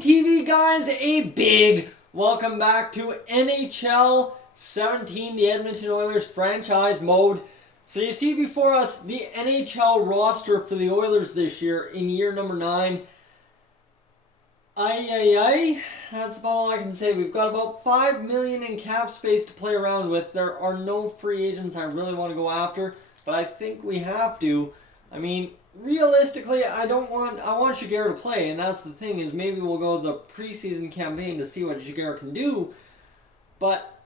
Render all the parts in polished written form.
Dolynny TV, guys, a big welcome back to NHL 17, the Edmonton Oilers Franchise Mode. So you see before us the NHL roster for the Oilers this year in year number 9. That's about all I can say. We've got about $5 million in cap space to play around with. There are no free agents I really want to go after, but I think we have to. I mean, realistically, I want Shigeru to play, and that's the thing, is maybe we'll go the preseason campaign to see what Shigeru can do, but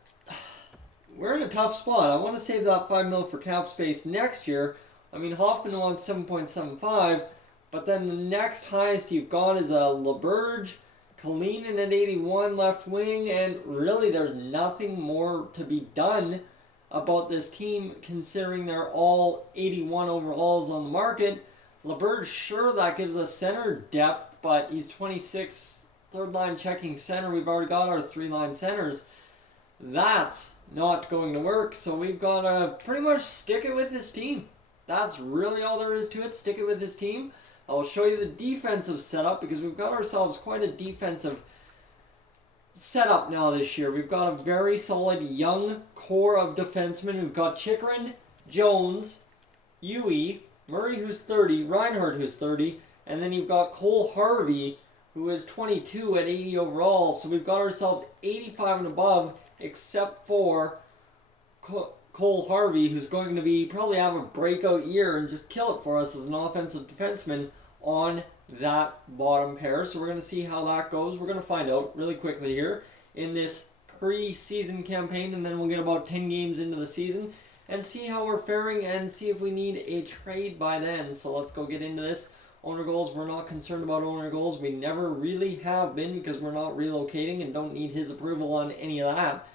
we're in a tough spot. I want to save that $5 million for cap space next year. I mean, Hoffman wants 7.75, but then the next highest you've got is a LeBurge, Kalinin at 81 left wing, and really there's nothing more to be done about this team considering they're all 81 overalls on the market. LeBurge, sure, that gives us center depth, but he's 26, third line checking center. We've already got our 3-line centers. That's not going to work, so we've got to pretty much stick it with this team. That's really all there is to it. Stick it with this team. I'll show you the defensive setup because we've got ourselves quite a defensive setup now this year. We've got a very solid young core of defensemen. We've got Chychrun, Jones, Yui, Murray, who's 30, Reinhardt, who's 30, and then you've got Cole Harvey, who is 22 at 80 overall. So we've got ourselves 85 and above, except for Cole Harvey, who's going to be probably have a breakout year and just kill it for us as an offensive defenseman on that bottom pair. So we're going to see how that goes. We're going to find out really quickly here in this pre-season campaign, and then we'll get about 10 games into the season and see how we're faring and see if we need a trade by then. So let's go get into this. Owner goals, we're not concerned about owner goals. We never really have been because we're not relocating and don't need his approval on any of that.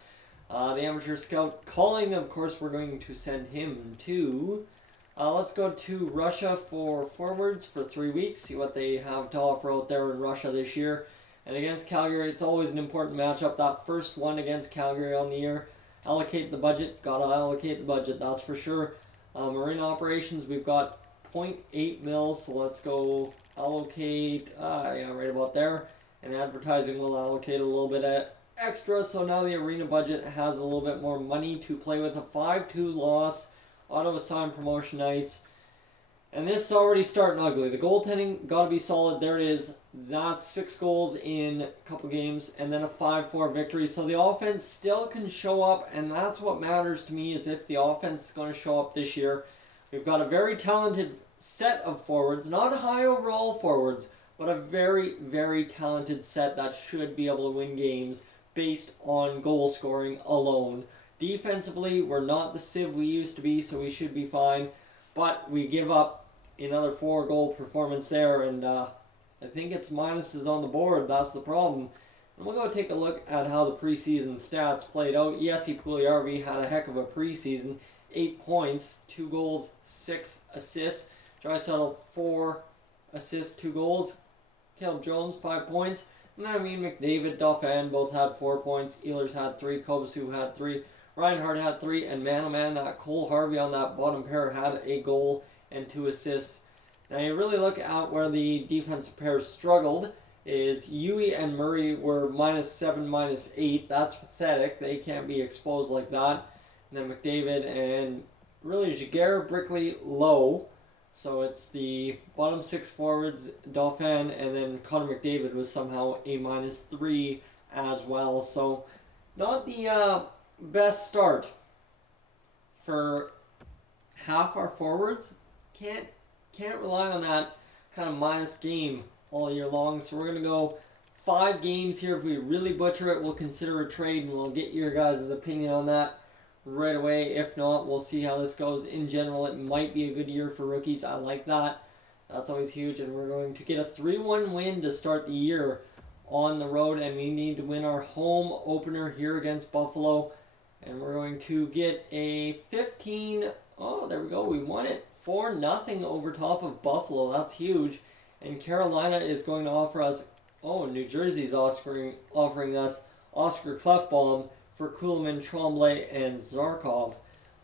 The amateur scout calling, of course, we're going to send him to. Let's go to Russia for forwards for 3 weeks, see what they have to offer out there in Russia this year. And against Calgary, it's always an important matchup. That first one against Calgary on the year. Allocate the budget. Gotta allocate the budget, that's for sure. Marine operations, we've got 0.8 mils, so let's go allocate, yeah, right about there. And advertising will allocate a little bit extra, so now the arena budget has a little bit more money to play with. A 5-2 loss, auto-assigned promotion nights, and this is already starting ugly. The goaltending got to be solid. There it is. That's 6 goals in a couple games, and then a 5-4 victory. So the offense still can show up, and that's what matters to me, is if the offense is going to show up this year. We've got a very talented set of forwards, not high overall forwards, but a very, very talented set that should be able to win games based on goal scoring alone. Defensively, we're not the sieve we used to be, so we should be fine. But we give up another 4-goal performance there, and I think it's minuses on the board. That's the problem. And we'll go take a look at how the preseason stats played out. Jesse Puljujärvi had a heck of a preseason. 8 points, 2 goals, 6 assists. Draisaitl, 4 assists, 2 goals. Caleb Jones, 5 points. And I mean, McDavid, Dauphin both had 4 points. Ehlers had 3. Kobasu had 3. Reinhardt had 3. And man, that Cole Harvey on that bottom pair had a goal and 2 assists. Now you really look at where the defensive pairs struggled is Yui and Murray were -7, -8. That's pathetic. They can't be exposed like that. And then McDavid and really Shigeru, Brickley, Lowe. So it's the bottom 6 forwards, Dauphin, and then Connor McDavid was somehow a -3 as well. So not the best start for half our forwards. Can't rely on that kind of minus game all year long. So we're going to go 5 games here. If we really butcher it, we'll consider a trade, and we'll get your guys' opinion on that right away. If not, we'll see how this goes. In general, it might be a good year for rookies. I like that. That's always huge. And we're going to get a 3-1 win to start the year on the road. And we need to win our home opener here against Buffalo. And we're going to get a 15... Oh, there we go. We won it. 4-0 over top of Buffalo. That's huge. And Carolina is going to offer us... Oh, New Jersey's offering us Oscar Klefbom for Kuhlman, Tremblay, and Zarkov.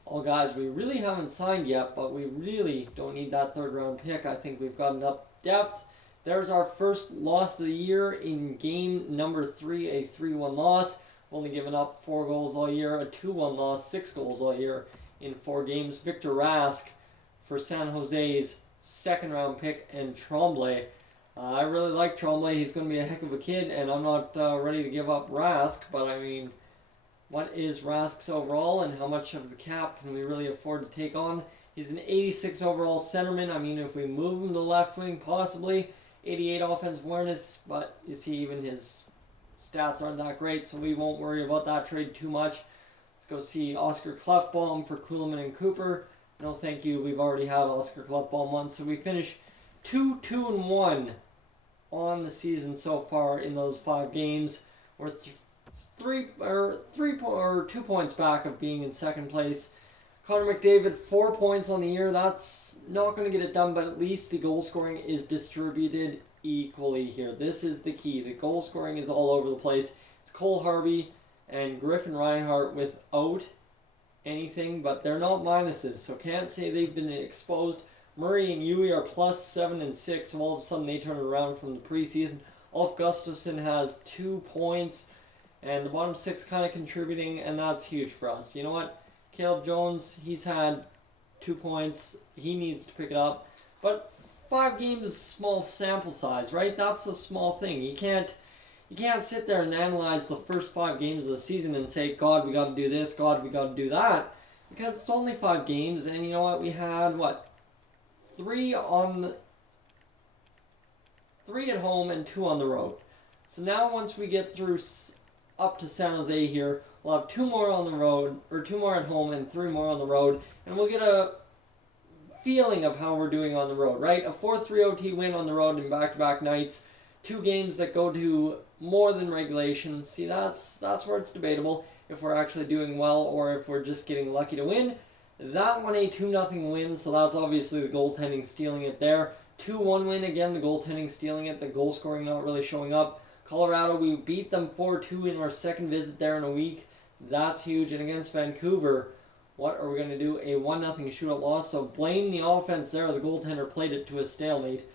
All guys we really haven't signed yet, but we really don't need that 3rd round pick. I think we've got enough depth There's our first loss of the year in game number 3, a 3-1 loss. Only given up 4 goals all year, a 2-1 loss, 6 goals all year in 4 games. Victor Rask for San Jose's second-round pick, and Tremblay. I really like Tremblay. He's going to be a heck of a kid, and I'm not ready to give up Rask, but I mean, what is Rask's overall, and how much of the cap can we really afford to take on? He's an 86 overall centerman. I mean, if we move him to left wing, possibly 88 offensive awareness, but you see, even his stats aren't that great, so we won't worry about that trade too much. Let's go see Oscar Klefbom for Kuhlman and Cooper. No, thank you. We've already had Oscar Klefbom once, so we finish 2-2-1 on the season so far in those 5 games. We're 2 points back of being in second place. Connor McDavid, 4 points on the year. That's not going to get it done, but at least the goal scoring is distributed equally here. This is the key. The goal scoring is all over the place. It's Cole Harvey and Griffin Reinhart without anything, but they're not minuses, so can't say they've been exposed. Murray and Yui are +7 and 6, so all of a sudden they turn it around from the preseason. Ulf Gustafsson has 2 points, and the bottom 6 kind of contributing, and that's huge for us. You know what? Caleb Jones, he's had 2 points. He needs to pick it up. But 5 games is a small sample size, right? That's a small thing. You can't sit there and analyze the first 5 games of the season and say, God, we got to do this, God, we got to do that. Because it's only 5 games, and you know what? We had, 3 at home and 2 on the road. So now once we get through up to San Jose here, we'll have 2 more on the road, or 2 more at home and 3 more on the road, and we'll get a feeling of how we're doing on the road, right? A 4-3 OT win on the road in back-to-back nights, 2 games that go to more than regulation. See, that's where it's debatable if we're actually doing well or if we're just getting lucky to win. That one a 2-0 win, so that's obviously the goaltending stealing it there. 2-1 win, again, the goaltending stealing it, the goal scoring not really showing up. Colorado, we beat them 4-2 in our second visit there in a week. That's huge. And against Vancouver, what are we going to do? A 1-0 shootout loss. So blame the offense there. The goaltender played it to a stalemate.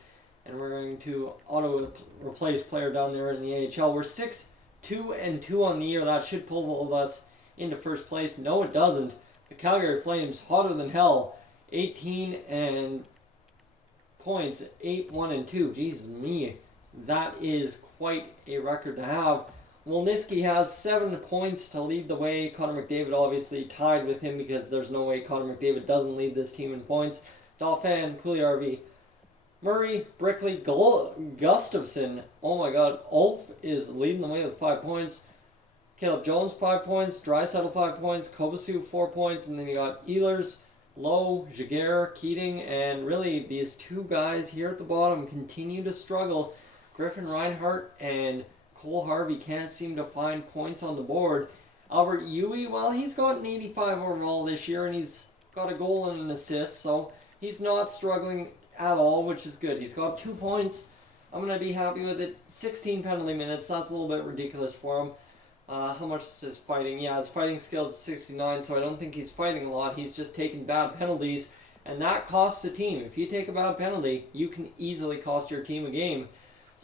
And we're going to auto-replace player down there in the AHL. We're 6-2-2 on the year. That should pull us into first place. No, it doesn't. The Calgary Flames, hotter than hell. 18 and points, 8-1-2. Jesus me. That is quite a record to have. Wolniski has 7 points to lead the way. Connor McDavid obviously tied with him because there's no way Connor McDavid doesn't lead this team in points. Dauphin, Puljujärvi, Murray, Brickley, Gustafsson. Oh my God, Ulf is leading the way with 5 points. Caleb Jones 5 points. Draisaitl 5 points. Kovacic 4 points, and then you got Ehlers, Lowe, Jaguar, Keating, and really these 2 guys here at the bottom continue to struggle. Griffin Reinhart and Cole Harvey can't seem to find points on the board. Albert Yui, well, he's got an 85 overall this year, and he's got a goal and an assist, so he's not struggling at all, which is good. He's got 2 points. I'm going to be happy with it. 16 penalty minutes. That's a little bit ridiculous for him. How much is his fighting? Yeah, his fighting skills is 69, so I don't think he's fighting a lot. He's just taking bad penalties, and that costs the team. If you take a bad penalty, you can easily cost your team a game.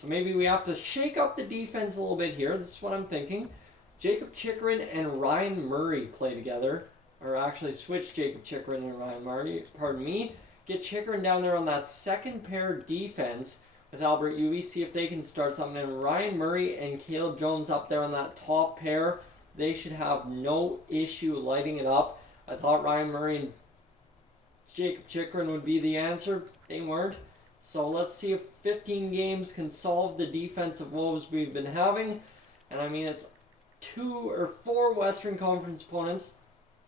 So maybe we have to shake up the defense a little bit here. This is what I'm thinking. Jacob Chychrun and Ryan Murray play together. Or actually switch Jacob Chychrun and Ryan Murray. Pardon me. Get Chychrun down there on that second pair defense with Albert Yui. See if they can start something. And Ryan Murray and Caleb Jones up there on that top pair. They should have no issue lighting it up. I thought Ryan Murray and Jacob Chychrun would be the answer. They weren't. So let's see if 15 games can solve the defensive woes we've been having. And I mean, it's 2 or 4 Western Conference opponents,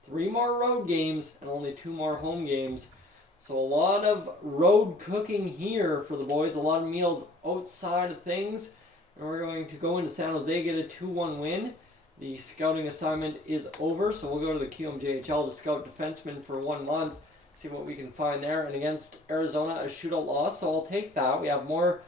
3 more road games, and only 2 more home games. So a lot of road cooking here for the boys, a lot of meals outside of things. And we're going to go into San Jose, get a 2-1 win. The scouting assignment is over, so we'll go to the QMJHL to scout defensemen for 1 month. See what we can find there. And against Arizona, a shootout loss, so I'll take that. We have more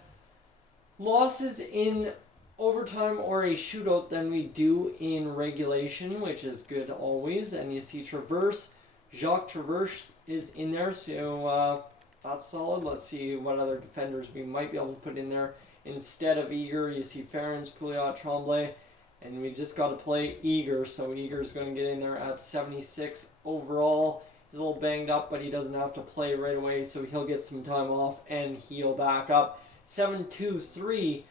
losses in overtime or a shootout than we do in regulation, which is good always. And you see Traverse, Jacques Traverse is in there, so That's solid. Let's see what other defenders we might be able to put in there. Instead of Eager, you see Ferens, Pouliot, Tremblay. And we just got to play Eager. So Eager's going to get in there at 76 overall. He's a little banged up, but he doesn't have to play right away. So he'll get some time off and heal back up. 7-2-3.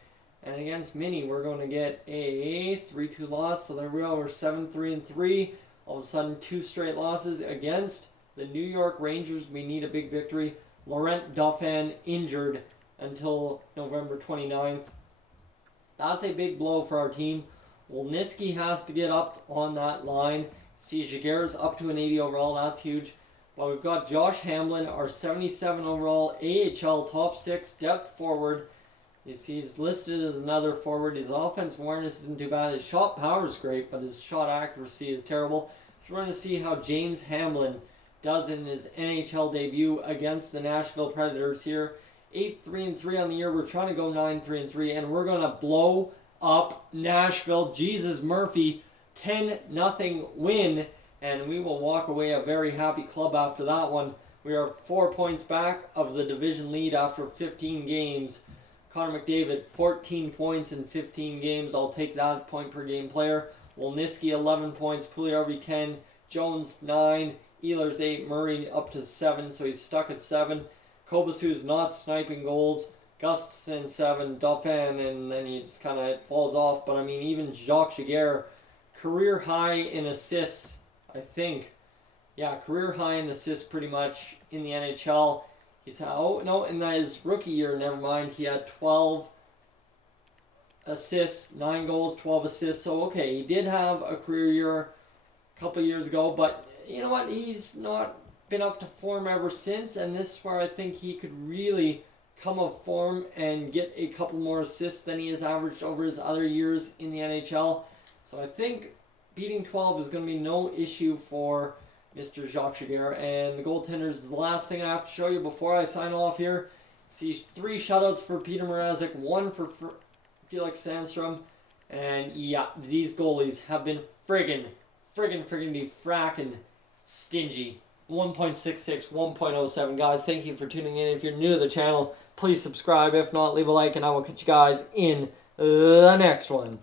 And against Mini, we're going to get a 3-2 loss. So there we go. We're 7-3-3. All of a sudden, 2 straight losses against the New York Rangers. We need a big victory. Laurent Dauphin injured until November 29th. That's a big blow for our team. Wolniski has to get up on that line. See, Jaguar's up to an 80 overall. That's huge. But we've got Josh Hamblin, our 77 overall AHL top 6 depth forward. You see, he's listed as another forward. His offensive awareness isn't too bad. His shot power is great, but his shot accuracy is terrible. So we're going to see how James Hamblin does in his NHL debut against the Nashville Predators here. 8-3-3 on the year. We're trying to go 9-3-3, and we're going to blow up Nashville. Jesus Murphy, 10-0 win, and we will walk away a very happy club after that one. We are 4 points back of the division lead after 15 games. Connor McDavid, 14 points in 15 games. I'll take that point per game player. Wolniski, 11 points. Puljujarvi, 10. Jones, 9. Ehlers, 8. Murray up to 7, so he's stuck at 7. Kobazu's not sniping goals. Gustafson, 7. Dauphin, and then he just kind of falls off. But, I mean, even Jacques Giguère, career high in assists, I think. Yeah, career high in assists pretty much in the NHL. He's, oh, no, in his rookie year, never mind, he had 12 assists, 9 goals, 12 assists. So, okay, he did have a career year a couple years ago, but you know what? He's not been up to form ever since, and this is where I think he could really come of form and get a couple more assists than he has averaged over his other years in the NHL. So I think beating 12 is going to be no issue for Mr. Jacques Giguère. And the goaltenders is the last thing I have to show you before I sign off here. See, 3 shutouts for Peter Mrazek, 1 for Felix Sandstrom. And yeah, these goalies have been friggin' stingy. 1.66, 1.07. Guys, thank you for tuning in. If you're new to the channel, please subscribe. If not, leave a like, and I will catch you guys in the next one.